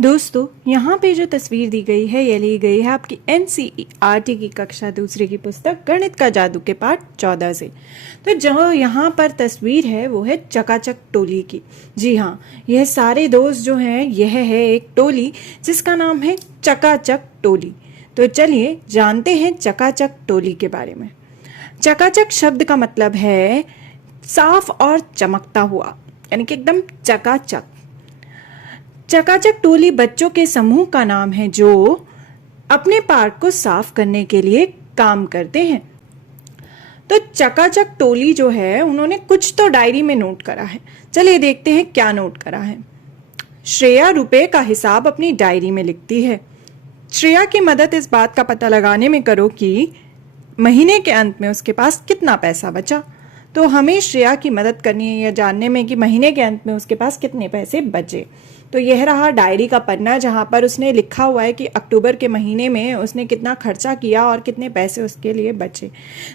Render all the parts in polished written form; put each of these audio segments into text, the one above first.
दोस्तों, यहाँ पे जो तस्वीर दी गई है ये ली गई है आपकी एनसीईआरटी की कक्षा दूसरी की पुस्तक गणित का जादू के पाठ 14 से। तो जो यहाँ पर तस्वीर है वो है चकाचक टोली की। जी हाँ, यह सारे दोस्त जो हैं यह है एक टोली जिसका नाम है चकाचक टोली। तो चलिए जानते हैं चकाचक टोली के बारे में। चकाचक शब्द का मतलब है साफ और चमकता हुआ, यानी कि एकदम चकाचक। चकाचक टोली बच्चों के समूह का नाम है जो अपने पार्क को साफ करने के लिए काम करते हैं। तो चकाचक टोली जो है उन्होंने कुछ तो डायरी में नोट करा है। चलिए देखते हैं क्या नोट करा है। श्रेया रुपए का हिसाब अपनी डायरी में लिखती है। श्रेया की मदद इस बात का पता लगाने में करो कि महीने के अंत में उसके पास कितना पैसा बचा। तो हमें श्रेया की मदद करनी है यह जानने में कि महीने के अंत में उसके पास कितने पैसे बचे। तो यह रहा डायरी का पन्ना जहां पर उसने लिखा हुआ है कि अक्टूबर के महीने में उसने कितना खर्चा किया और कितने पैसे उसके लिए बचे।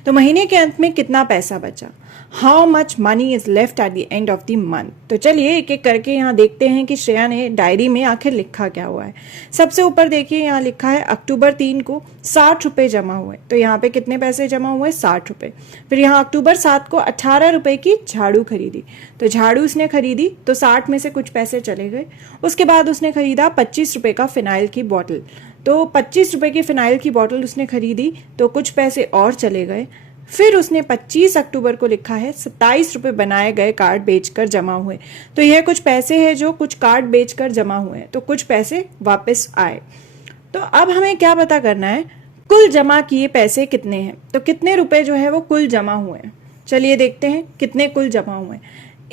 तो महीने के अंत में कितना पैसा बचा, how much money is left at the end of the month. तो चलिए एक एक करके यहाँ देखते हैं कि श्रेया ने डायरी में आखिर लिखा क्या हुआ है। सबसे ऊपर देखिए यहाँ लिखा है अक्टूबर 3 को 60 रुपए जमा हुए। तो यहाँ पे कितने पैसे जमा हुए, 60 रुपए। फिर यहाँ अक्टूबर 7 को 18 रुपए की झाड़ू खरीदी। तो झाड़ू उसने खरीदी तो 60 में से कुछ पैसे चले गए। उसके बाद उसने खरीदा 25 रुपए का फिनाइल की बोतल। तो 25 रुपए की फिनाइल की बोतल उसने खरीदी तो कुछ पैसे और चले गए। फिर उसने 25 अक्टूबर को लिखा है 27 रुपए बनाए गए कार्ड बेचकर जमा हुए। तो यह कुछ पैसे हैं जो कुछ कार्ड बेचकर जमा हुए, तो कुछ पैसे वापस आए। तो अब हमें क्या पता करना है, कुल जमा किए पैसे कितने हैं। तो कितने रुपए जो है वो कुल जमा हुए हैं। चलिए देखते हैं कितने कुल जमा हुए।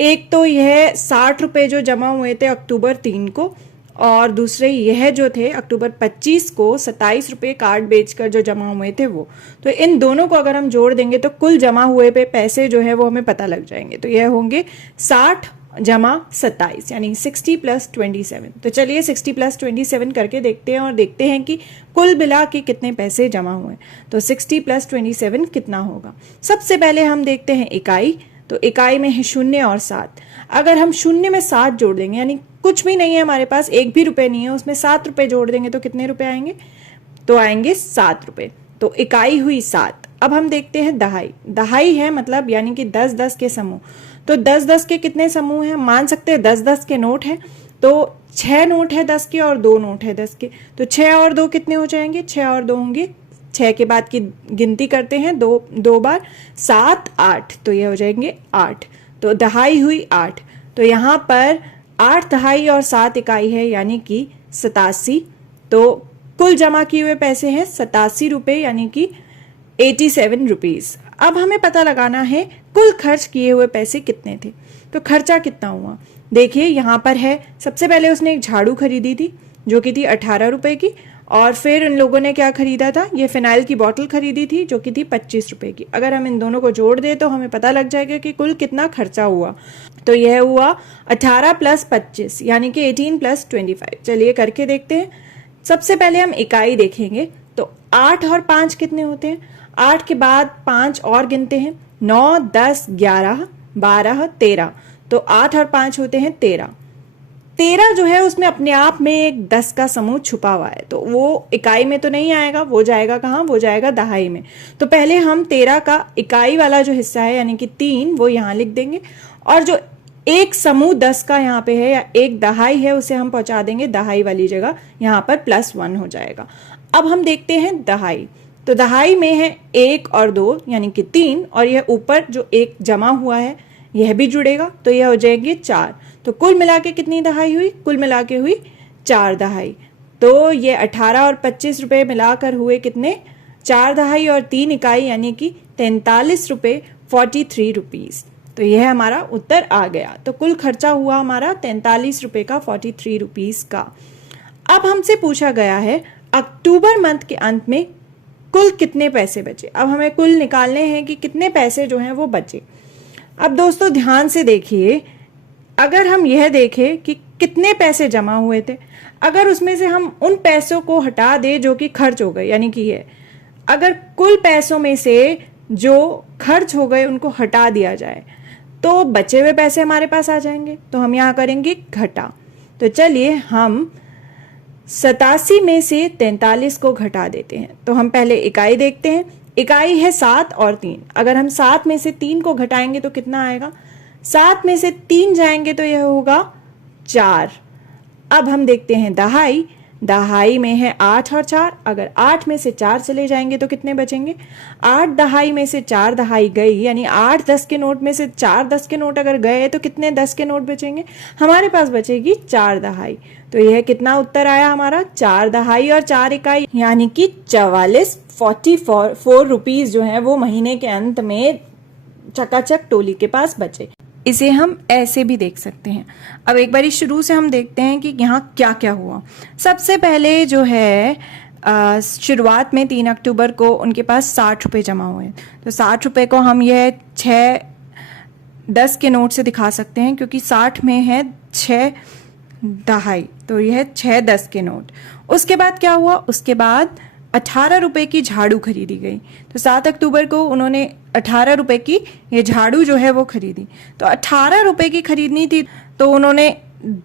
एक तो यह 60 रुपए जो जमा हुए थे अक्टूबर 3 को, और दूसरे यह जो थे अक्टूबर 25 को 27 रुपए कार्ड बेचकर जो जमा हुए थे वो। तो इन दोनों को अगर हम जोड़ देंगे तो कुल जमा हुए पे पैसे जो है वो हमें पता लग जाएंगे। तो यह होंगे 60 जमा 27 यानी 60 प्लस 27। तो चलिए 60 प्लस 27 करके देखते हैं और देखते हैं कि कुल मिला के कितने पैसे जमा हुए। तो 60 प्लस 27 कितना होगा। सबसे पहले हम देखते हैं इकाई। तो इकाई में है 0 और 7। अगर हम 0 में 7 जोड़ देंगे, यानी कुछ भी नहीं है हमारे पास, एक भी रुपए नहीं है, उसमें 7 रुपए जोड़ देंगे तो कितने रुपए आएंगे, तो आएंगे 7 रुपए। तो इकाई हुई 7। अब हम देखते हैं दहाई। दहाई है मतलब यानी कि 10-10 के समूह। तो 10-10 के कितने समूह हैं, मान सकते हैं 10-10 के नोट हैं। तो 6 नोट है 10 के और 2 नोट है 10 के। तो 6 और 2 कितने हो जाएंगे, 6 और 2 होंगे 6 के बाद की गिनती करते हैं दो बार, 7 8। तो ये हो जाएंगे 8। तो दहाई हुई 8। तो यहाँ पर 8 दहाई और 7 इकाई है यानी कि 87। तो कुल जमा किए हुए पैसे हैं 87 रुपए यानी कि 87 रुपीज। अब हमें पता लगाना है कुल खर्च किए हुए पैसे कितने थे। तो खर्चा कितना हुआ देखिए यहाँ पर है। सबसे पहले उसने एक झाड़ू खरीदी थी जो कि थी 18 रुपए की, और फिर इन लोगों ने क्या खरीदा था, ये फिनाइल की बोतल खरीदी थी जो कि थी 25 रुपए की। अगर हम इन दोनों को जोड़ दें तो हमें पता लग जाएगा कि कुल कितना खर्चा हुआ। तो यह हुआ 18 प्लस 25 यानी कि 18 प्लस 25। चलिए करके देखते हैं। सबसे पहले हम इकाई देखेंगे। तो 8 और 5 कितने होते हैं, 8 के बाद 5 और गिनते हैं, 9 10 11 12 13। तो 8 और 5 होते हैं 13। 13 जो है उसमें अपने आप में एक 10 का समूह छुपा हुआ है। तो वो इकाई में तो नहीं आएगा, वो जाएगा कहाँ, वो जाएगा दहाई में। तो पहले हम 13 का इकाई वाला जो हिस्सा है यानी कि 3 वो यहाँ लिख देंगे, और जो एक समूह 10 का यहाँ पे है या एक दहाई है उसे हम पहुंचा देंगे दहाई वाली जगह, यहाँ पर +1 हो जाएगा। अब हम देखते हैं दहाई। तो दहाई में है 1 और 2 यानी कि 3, और यह ऊपर जो एक जमा हुआ है यह भी जुड़ेगा तो यह हो जाएंगे 4। तो कुल मिला के कितनी दहाई हुई, कुल मिला के हुई 4 दहाई। तो ये 18 और 25 रुपए मिलाकर हुए कितने, 4 दहाई और 3 इकाई यानी कि 43 रुपए 43 रुपीज। तो यह हमारा उत्तर आ गया। तो कुल खर्चा हुआ हमारा 43 रुपए का 43 रुपीज का। अब हमसे पूछा गया है अक्टूबर मंथ के अंत में कुल कितने पैसे बचे। अब हमें कुल निकालने हैं कि कितने पैसे जो हैं वो बचे। अब दोस्तों ध्यान से देखिए, अगर हम यह देखें कि कितने पैसे जमा हुए थे, अगर उसमें से हम उन पैसों को हटा दें जो कि खर्च हो गए, यानी कि ये अगर कुल पैसों में से जो खर्च हो गए उनको हटा दिया जाए तो बचे हुए पैसे हमारे पास आ जाएंगे। तो हम यहाँ करेंगे घटा। तो चलिए हम 87 में से 43 को घटा देते हैं। तो हम पहले इकाई देखते हैं। इकाई है 7 और 3। अगर हम 7 में से 3 को घटाएंगे तो कितना आएगा? 7 में से 3 जाएंगे तो यह होगा 4। अब हम देखते हैं दहाई। दहाई में है 8 और 4। अगर 8 में से 4 चले जाएंगे तो कितने बचेंगे? 8 दहाई में से 4 दहाई गई, यानी 8 10 के नोट में से 4 10 के नोट अगर गए तो कितने 10 के नोट बचेंगे? हमारे पास बचेगी 4 दहाई। तो यह कितना उत्तर आया हमारा? 4 दहाई और 4 इकाई, यानी कि 44 रुपीज जो है वो महीने के अंत में चकाचक टोली के पास बचे। इसे हम ऐसे भी देख सकते हैं। अब एक बारी शुरू से हम देखते हैं कि यहाँ क्या क्या हुआ। सबसे पहले जो है शुरुआत में 3 अक्टूबर को उनके पास 60 रुपये जमा हुए। तो 60 रुपये को हम यह 6 10 के नोट से दिखा सकते हैं, क्योंकि 60 में है 6 दहाई, तो यह 6 10 के नोट। उसके बाद क्या हुआ? उसके बाद 18 रुपए की झाड़ू खरीदी गई। तो 7 अक्टूबर को उन्होंने 18 रुपए की ये झाड़ू जो है वो खरीदी। तो 18 रुपए की खरीदनी थी, तो उन्होंने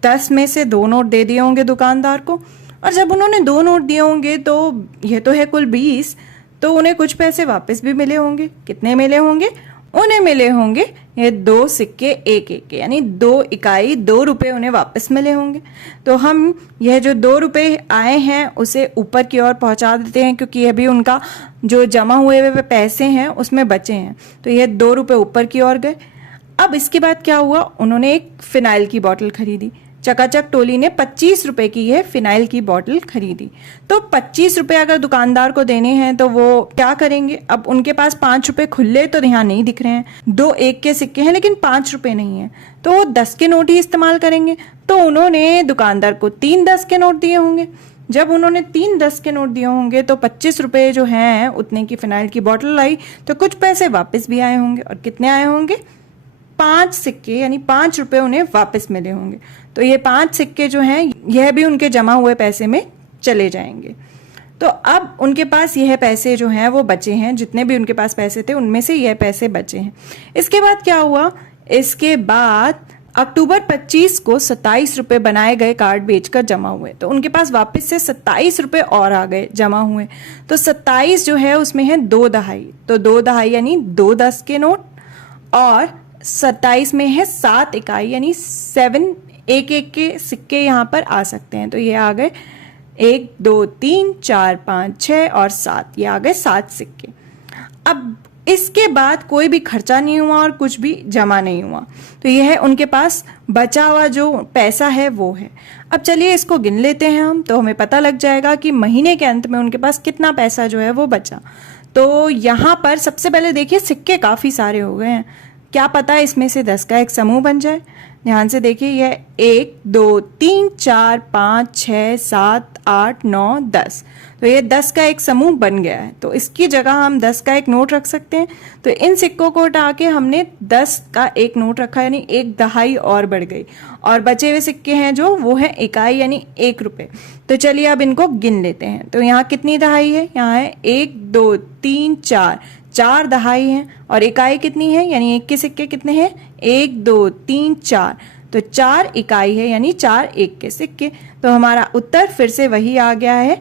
10 में से 2 नोट दे दिए होंगे दुकानदार को। और जब उन्होंने 2 नोट दिए होंगे तो यह तो है कुल 20, तो उन्हें कुछ पैसे वापस भी मिले होंगे। कितने मिले होंगे? उन्हें मिले होंगे ये 2 सिक्के 1-1 के, यानी 2 इकाई 2 रुपए उन्हें वापस मिले होंगे। तो हम यह जो 2 रुपए आए हैं उसे ऊपर की ओर पहुंचा देते हैं, क्योंकि यह भी उनका जो जमा हुए हुए पैसे हैं उसमें बचे हैं। तो यह 2 रुपए ऊपर की ओर गए। अब इसके बाद क्या हुआ? उन्होंने एक फिनाइल की बोतल खरीदी। चकाचक टोली ने 25 रुपए की यह फिनाइल की बोतल खरीदी। तो 25 रुपए अगर दुकानदार को देने हैं तो वो क्या करेंगे? अब उनके पास 5 रुपए खुले तो यहाँ नहीं दिख रहे हैं, 2 1 के सिक्के हैं लेकिन 5 रुपए नहीं है, तो वो 10 के नोट ही इस्तेमाल करेंगे। तो उन्होंने दुकानदार को 3 10 के नोट दिए होंगे। जब उन्होंने 3 10 के नोट दिए होंगे तो 25 रुपए जो हैं उतने की फिनाइल की बोतल आई, तो कुछ पैसे वापस भी आए होंगे। और कितने आए होंगे? 5 सिक्के, यानी 5 रुपए उन्हें वापस मिले होंगे। तो ये 5 सिक्के जो हैं यह भी उनके जमा हुए पैसे में चले जाएंगे। तो अब उनके पास यह पैसे जो हैं वो बचे हैं, जितने भी उनके पास पैसे थे उनमें से यह पैसे बचे हैं। इसके बाद क्या हुआ? इसके बाद अक्टूबर 25 को 27 रुपए बनाए गए कार्ड बेचकर जमा हुए। तो उनके पास वापस से 27 रुपए और आ गए जमा हुए। तो 27 जो है उसमें है 2 दहाई, तो 2 दहाई यानी 2 10 के नोट, और 27 में है 7 इकाई, यानी 7 1-1 के सिक्के यहाँ पर आ सकते हैं। तो ये आ गए 1 2 3 4 5 6 और 7, ये आ गए 7 सिक्के। अब इसके बाद कोई भी खर्चा नहीं हुआ और कुछ भी जमा नहीं हुआ, तो यह है उनके पास बचा हुआ जो पैसा है वो है। अब चलिए इसको गिन लेते हैं हम, तो हमें पता लग जाएगा कि महीने के अंत में उनके पास कितना पैसा जो है वो बचा। तो यहाँ पर सबसे पहले देखिए सिक्के काफ़ी सारे हो गए हैं, क्या पता इसमें से 10 का एक समूह बन जाए। ध्यान से देखिए, यह 1 2 3 4 5 6 7 8 9 10, तो ये 10 का एक समूह बन गया है। तो इसकी जगह हम 10 का एक नोट रख सकते हैं। तो इन सिक्कों को हटा के हमने 10 का एक नोट रखा, यानी 1 दहाई और बढ़ गई, और बचे हुए सिक्के हैं जो वो है इकाई यानी 1 रुपए। तो चलिए अब इनको गिन लेते हैं। तो यहाँ कितनी दहाई है? यहाँ है 1 2 3 4 दहाई हैं, और इकाई कितनी है? यानी 1 के सिक्के कितने हैं? 1 2 3 4, तो 4 इकाई है, यानी 4 1 के सिक्के। तो हमारा उत्तर फिर से वही आ गया है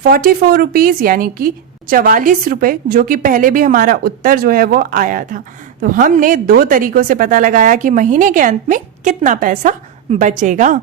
44 रुपीज, यानी कि 44 रुपए, जो कि पहले भी हमारा उत्तर जो है वो आया था। तो हमने 2 तरीकों से पता लगाया कि महीने के अंत में कितना पैसा बचेगा।